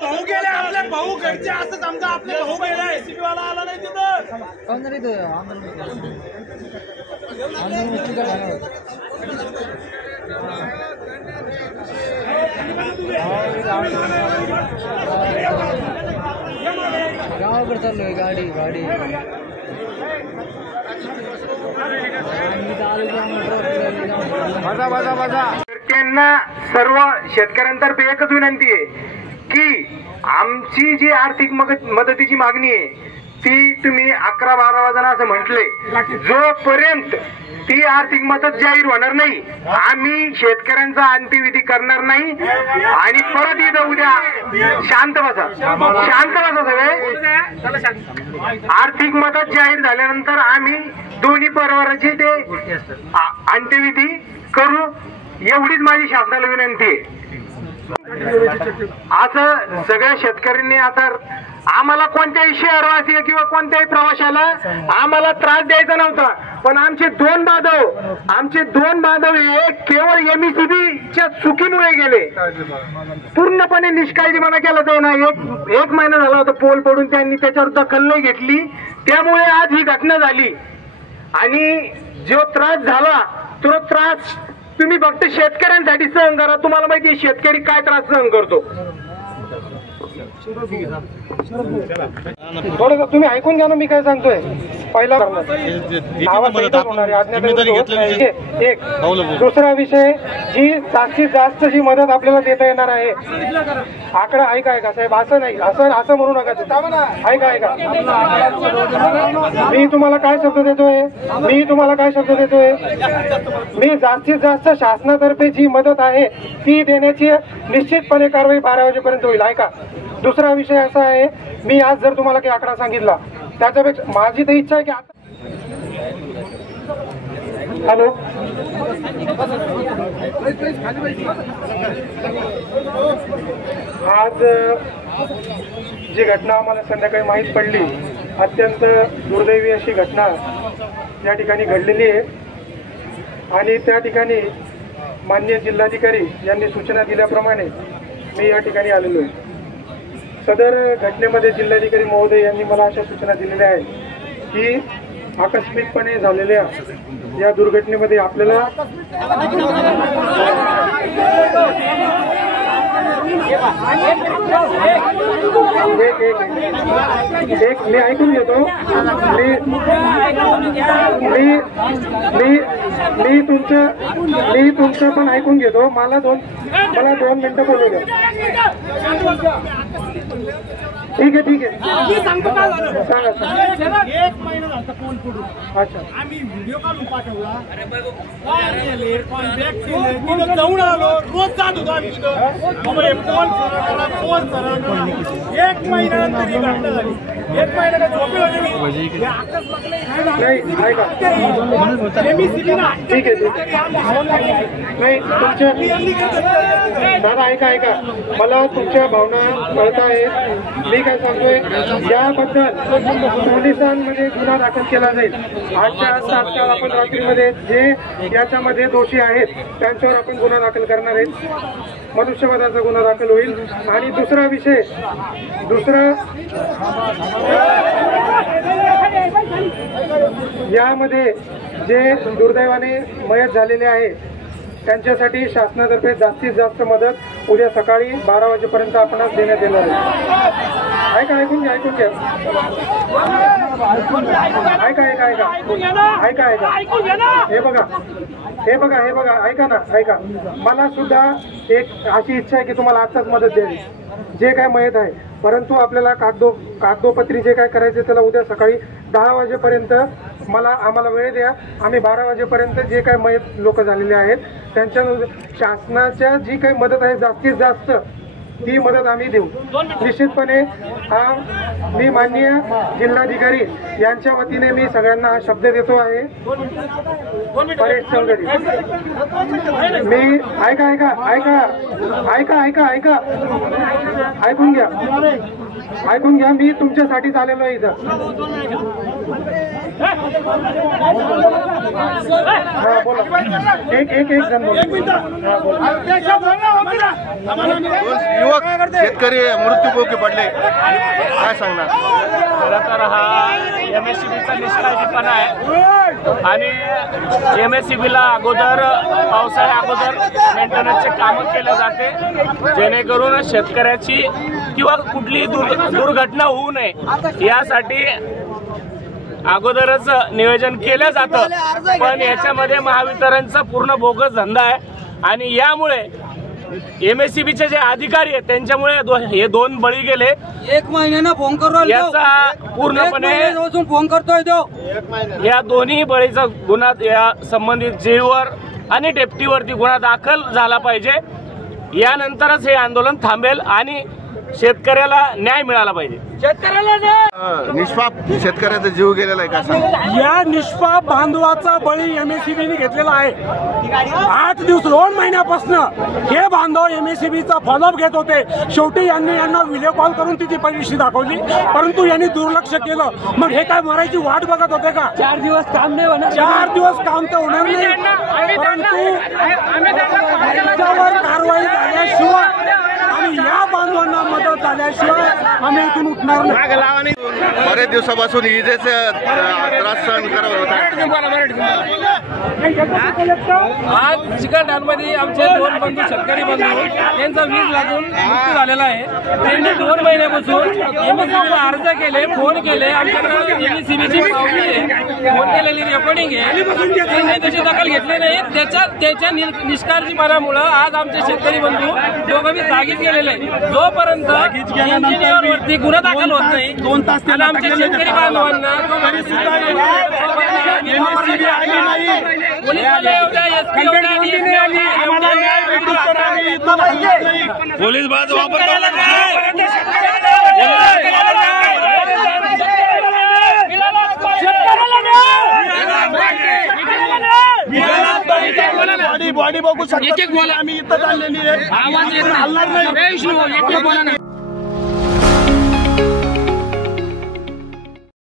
भाऊ गेले आपले भाऊ घरचे असं समजा आपले भाऊ गेले एसीबी वाला आला नाही तिथं गावाकडे चाललोय गाडी गाडी त्यांना सर्व शेतकऱ्यांतर्फे एकच विनंती आहे की आमची जी आर्थिक मदतीची मागणी आहे ती तुम्ही 11-12 वाजता असं म्हटले, जोपर्यंत ती आर्थिक मदत जाहीर होणार नाही आम्ही शेतकऱ्यांचा अंत्यविधी करणार नाही। आणि परत इथं उद्या शांत बसा सगळे। आर्थिक मदत जाहीर झाल्यानंतर आम्ही दोन्ही परिवाराचे ते अंत्यविधी करू, एवढीच माझी शासनाला विनंती आहे। असं सगळ्या शेतकऱ्यांनी आता आम्हाला कोणत्याही शहरवासी किंवा कोणत्याही प्रवाशाला आम्हाला त्रास द्यायचा नव्हता, पण आमचे दोन बांधव हे केवळ MECBच्या चुकीमुळे गेले, पूर्णपणे निष्काळजीपणा केला त्यांना। एक महिना झाला होता पोल पडून, त्यांनी त्याच्यावर दखल नाही घेतली, त्यामुळे आज ही घटना झाली। आणि जो त्रास झाला तो त्रास तुम्ही फक्त शेतकऱ्यांसाठी सहन करा, तुम्हाला माहिती आहे शेतकरी काय त्रास सहन करतो। थोडं तुम्ही ऐकून घ्या ना मी काय सांगतोय। पहिला एक दुसरा विषय, जी जास्तीत जास्त जी मदत आपल्याला देता येणार आहे, आकडा ऐका साहेब, असं नाही असं म्हणू नका, ऐका मी तुम्हाला काय शब्द देतोय मी जास्तीत जास्त शासनातर्फे जी मदत आहे ती देण्याची निश्चितपणे कारवाई 12 वाजेपर्यंत होईल। ऐका, दुसरा विषय असा आहे, मी आज जर तुम्हाला काही आकडा सांगितला त्याच्यापेक्षा माझी तर इच्छा आहे की आता हॅलो आज जी घटना आम्हाला संध्याकाळी माहीत पडली, अत्यंत दुर्दैवी अशी घटना या ठिकाणी घडलेली आहे। आणि त्या ठिकाणी माननीय जिल्हाधिकारी यांनी सूचना दिल्याप्रमाणे मी या ठिकाणी आलेलो आहे। सदर घटनेमध्ये जिल्हाधिकारी महोदय यांनी मला अशा सूचना दिलेल्या आहेत की आकस्मिकपणे झालेल्या या दुर्घटनेमध्ये आपल्याला एक मी ऐकून घेतो, मी तुमचं पण ऐकून घेतो, मला 2 मिनिटं बोलू द्या। ठीक आहे सांगा। 1 महिना झाला फोन पडून, अच्छा, आम्ही व्हिडिओ काढून पाठवला, तिथं जाऊन आलो, रोज जात होतो आम्ही तिथं, फोन सरळ 1 महिन्यानंतर ही घटना झाली। 1 महिन्याला झोपी होती नाही, ऐका ठीक आहे नाही दादा, ऐका मला तुमच्या भावना कळत आहेत। मी काय सांगतोय, याबद्दल पोलिसांमध्ये गुन्हा दाखल केला जाईल। आजच्या आज तात्काळ आपण रात्रीमध्ये जे याच्यामध्ये दोषी आहेत त्यांच्यावर आपण गुन्हा दाखल करणार आहेत, मनुष्यवधाचा गुन्हा दाखल होईल। आणि दुसरा विषय, यामध्ये जे दुर्दैवाने मयत झालेले आहे त्यांच्यासाठी शासनातर्फे जास्तीत जास्त मदत उद्या सकाळी 12 वाजेपर्यंत आपणास देण्यात येणार आहे। ऐकून घ्या हे बघा ऐका ना, मला सुद्धा एक अशी इच्छा आहे की तुम्हाला आत्ताच मदत द्यावी जे काय मयत आहे, परंतु आपल्याला कागदोपत्री जे काय करायचे त्याला उद्या सकाळी 10 वाजेपर्यंत आम्हाला वेळ द्या। आम्ही 12 वाजेपर्यंत जे काय मयत लोक झालेले आहेत त्यांच्या शासनाच्या जी काही मदत आहे जास्तीत जास्त ती मदत आम्ही देऊ निश्चितपणे। मी माननीय जिल्हाधिकारी यांच्या वतीने मी सगळ्यांना हा शब्द देतो आहे। परेश चौधरी, मी ऐका ऐका ऐका ऐका ऐका ऐका ऐकून घ्या, मी तुमच्यासाठीच आलेलो आहे इथं। हा बोला, एक जण बोला। युवक शेतकरी मृत्यूमुखी पडले, काय सांगणार? खरं तर हा MSCBचा निष्काळजीपणा आहे आणि MSCBला अगोदर पावसाळ्या अगोदर मेंटेनन्सचे कामं केले जाते जेणेकरून शेतकऱ्याची किंवा कुठलीही दुर्घटना होऊ नये यासाठी अगोदरच नियोजन केलं जातं। पण याच्यामध्ये महावितरणचा पूर्ण बोगस धंदा आहे आणि यामुळे MSCBचे जे अधिकारी आहेत त्यांच्यामुळे हे 2 बळी गेले। 1 महिन्यानं फोन करू याचा पूर्णपणे फोन करतोय तो। या दोन्ही बळीचा गुन्हा या संबंधित जीवर आणि डेप्टीवरती गुन्हा दाखल झाला पाहिजे। यानंतरच हे आंदोलन थांबेल आणि शेतकऱ्याला न्याय मिळाला पाहिजे। निष्पाप शेतकऱ्याचा जीव गेलेला आहे, काय सांगणार? या निष्पाप बांधवाचा बळी MSCBने घेतलेला आहे। 8 दिवस 2 महिन्यापासून हे बांधव MSCBचा फॉलोअप घेत होते। शेवटी यांना व्हिडिओ कॉल करून तिची पैसे दाखवली, परंतु यांनी दुर्लक्ष केलं। मग हे काय मरायची वाट बघत होते का? 4 दिवस काम नाही होणार, 4 दिवस काम तर होणार नाही, परंतु त्याच्यावर कारवाई झाल्याशिवाय आणि या बांधवांना मदत झाल्याशिवाय आम्ही इथून उठणार नाही। बरेच दिवसापासून इजेचा त्रास सहन करावा होता। आज चिकलठाणमध्ये आमचे 2 बंधू शेतकरी बंधू यांचा वीज लागून मृत्यू झालेला आहे। त्यांनी 2 महिन्यापासून MSCBला अर्ज केले, फोन केले, आमच्याकडे MSCBची फोन केलेली रेकॉर्डिंग आहे, त्यांनी त्याची दखल घेतली नाही। त्याच्या निष्काळजीपणामुळे आज आमचे शेतकरी बंधू दोघंही जागीच गेलेले आहे। जोपर्यंत इंजिनियरवरती गुन्हा दाखल होत नाही 2 तास आमच्या शेतकरी बांधवांना पोलीस बाज वापर बॉडी बघू शकतो, आम्ही इथं चाललेली आहे, आवाज येत नाही,